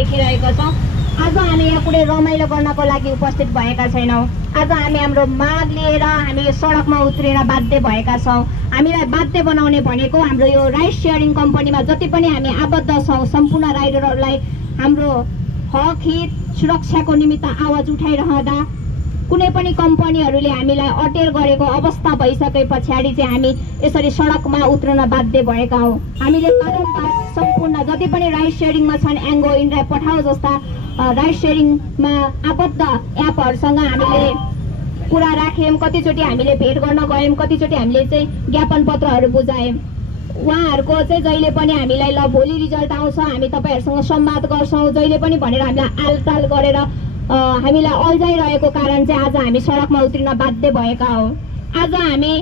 देखिरहेका छौँ। आज हामी यहाँ कुनै रमाइलो गर्नको लागि उपस्थित भएका छैनौँ। आज हामी हाम्रो माग लिएर हामी यो सडकमा उत्रिन बाध्य भएका छौँ। हामीलाई बाध्य बनाउने भनेको हाम्रो यो राइड सेयरिङ कम्पनीमा जति पनि हामी आबद्ध छौँ, सम्पूर्ण राइडरहरूलाई हाम्रो हक हित सुरक्षाको निमित्त आवाज उठाइरहँदा कुनै पनि कम्पनीहरूले हामीलाई अटेर गरेको अवस्था भइसके पछाडि चाहिँ हामी यसरी सडकमा उत्रन बाध्य भएका हौँ। हामीले बारम्बार सम्पूर्ण जति पनि राइड सेयरिङमा छन्, एङ्गो, इन्ड्राइभ, पठाओ जस्ता राइड सेयरिङमा आबद्ध एपहरूसँग हामीले कुरा राख्यौँ। कतिचोटि हामीले भेट गर्न गयौँ, कतिचोटि हामीले चाहिँ ज्ञापन पत्रहरू बुझायौँ। उहाँहरूको चाहिँ जहिले पनि हामीलाई ल भोलि रिजल्ट आउँछ, हामी तपाईँहरूसँग संवाद गर्छौँ जहिले पनि भनेर हामीलाई आलटाल गरेर हामीलाई अल्झाइरहेको कारण चाहिँ आज हामी सडकमा उत्रिन बाध्य भएका हौँ। आज हामी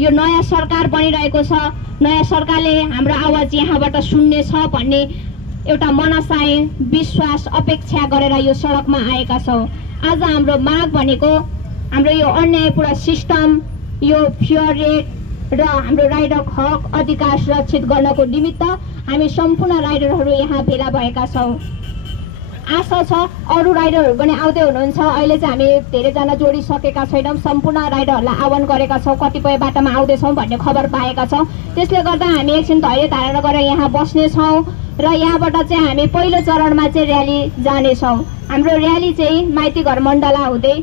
यो नयाँ सरकार बनिरहेको छ, नयाँ सरकारले हाम्रो आवाज यहाँबाट सुन्नेछ भन्ने एउटा मनसाय, विश्वास, अपेक्षा गरेर यो सडकमा आएका छौँ। आज हाम्रो माग भनेको हाम्रो यो अन्यायपूर्ण सिस्टम, यो फ्योर रेट र हाम्रो राइडर हक अधिकार सुरक्षित गर्नको निमित्त हामी सम्पूर्ण राइडरहरू यहाँ भेला भएका छौँ। आशा छ अरू राइडरहरू पनि आउँदै हुनुहुन्छ। अहिले चाहिँ हामी धेरैजना जोडिसकेका छैनौँ, सम्पूर्ण राइडरहरूलाई आह्वान गरेका छौँ, कतिपय बाटोमा आउँदैछौँ भन्ने खबर पाएका छौँ। त्यसले गर्दा हामी एकछिन धैर्य धारण गरेर यहाँ बस्नेछौँ र यहाँबाट चाहिँ हामी पहिलो चरणमा चाहिँ र्याली जानेछौँ। हाम्रो र्याली चाहिँ माइतीघर मण्डला हुँदै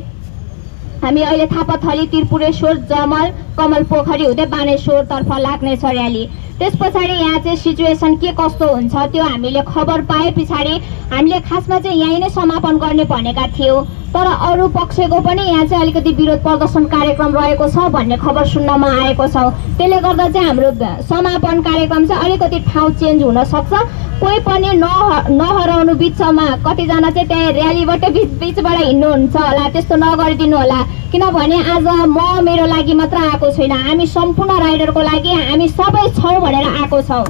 हामी अहिले थापाथली, त्रिपुरेश्वर, जमल, कमल पोखरी हुँदै बानेश्वरतर्फ लाग्नेछ र्याली। त्यस पछाडि यहाँ चाहिँ सिचुएसन के कस्तो हुन्छ त्यो हामीले खबर पाए पछाडि हामीले खासमा चाहिँ यहीँ नै समापन गर्ने भनेका थियौँ। तर अरू पक्षको पनि यहाँ चाहिँ अलिकति विरोध प्रदर्शन कार्यक्रम रहेको छ भन्ने खबर सुन्नमा आएको छ। त्यसले गर्दा चाहिँ हाम्रो समापन कार्यक्रम चाहिँ अलिकति ठाउँ चेन्ज हुन सक्छ। कोही पनि नहराउनु बिचमा, कतिजना चाहिँ त्यहाँ र्यालीबाटै बिचबाट हिँड्नुहुन्छ होला, त्यस्तो नगरिदिनु होला। किनभने आज म मेरो लागि मात्र आएको छैन, हामी सम्पूर्ण राइडरको लागि हामी सबै छौँ भनेर आएको छौँ।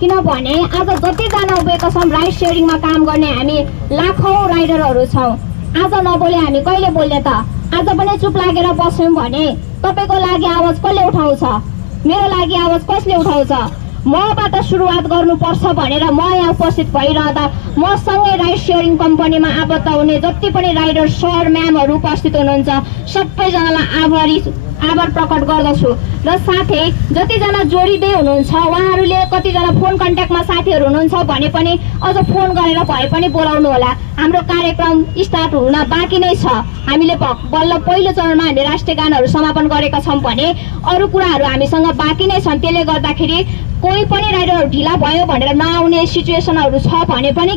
किनभने आज जतिजना उभिएका छौँ राइड सेयरिङमा काम गर्ने हामी लाखौँ राइडरहरू छौँ। आज नबोले हामी कहिले बोल्ने त? आज पनि चुप लागेर बस्यौँ भने तपाईँको लागि आवाज कसले उठाउँछ? मेरो लागि आवाज कसले उठाउँछ? मबाट सुरुवात गर्नुपर्छ भनेर म यहाँ उपस्थित भइरहँदा मसँगै राइड सेयरिङ कम्पनीमा आबद्ध हुने जति पनि राइडर सर म्यामहरू उपस्थित हुनुहुन्छ सबैजनालाई आभार प्रकट गर्दछु। र साथै जतिजना जोडिँदै हुनुहुन्छ उहाँहरूले कतिजना फोन कन्ट्याक्टमा साथीहरू हुनुहुन्छ भने पनि अझ फोन गरेर भए पनि बोलाउनु होला। हाम्रो कार्यक्रम स्टार्ट हुन बाँकी नै छ। हामीले बल्ल पहिलो चरणमा हामीले राष्ट्रिय गानहरू समापन गरेका छौँ भने अरू कुराहरू हामीसँग बाँकी नै छन्। त्यसले गर्दाखेरि कोही पनि राइडरहरू ढिला भयो भनेर नआउने सिचुएसनहरू छ भने पनि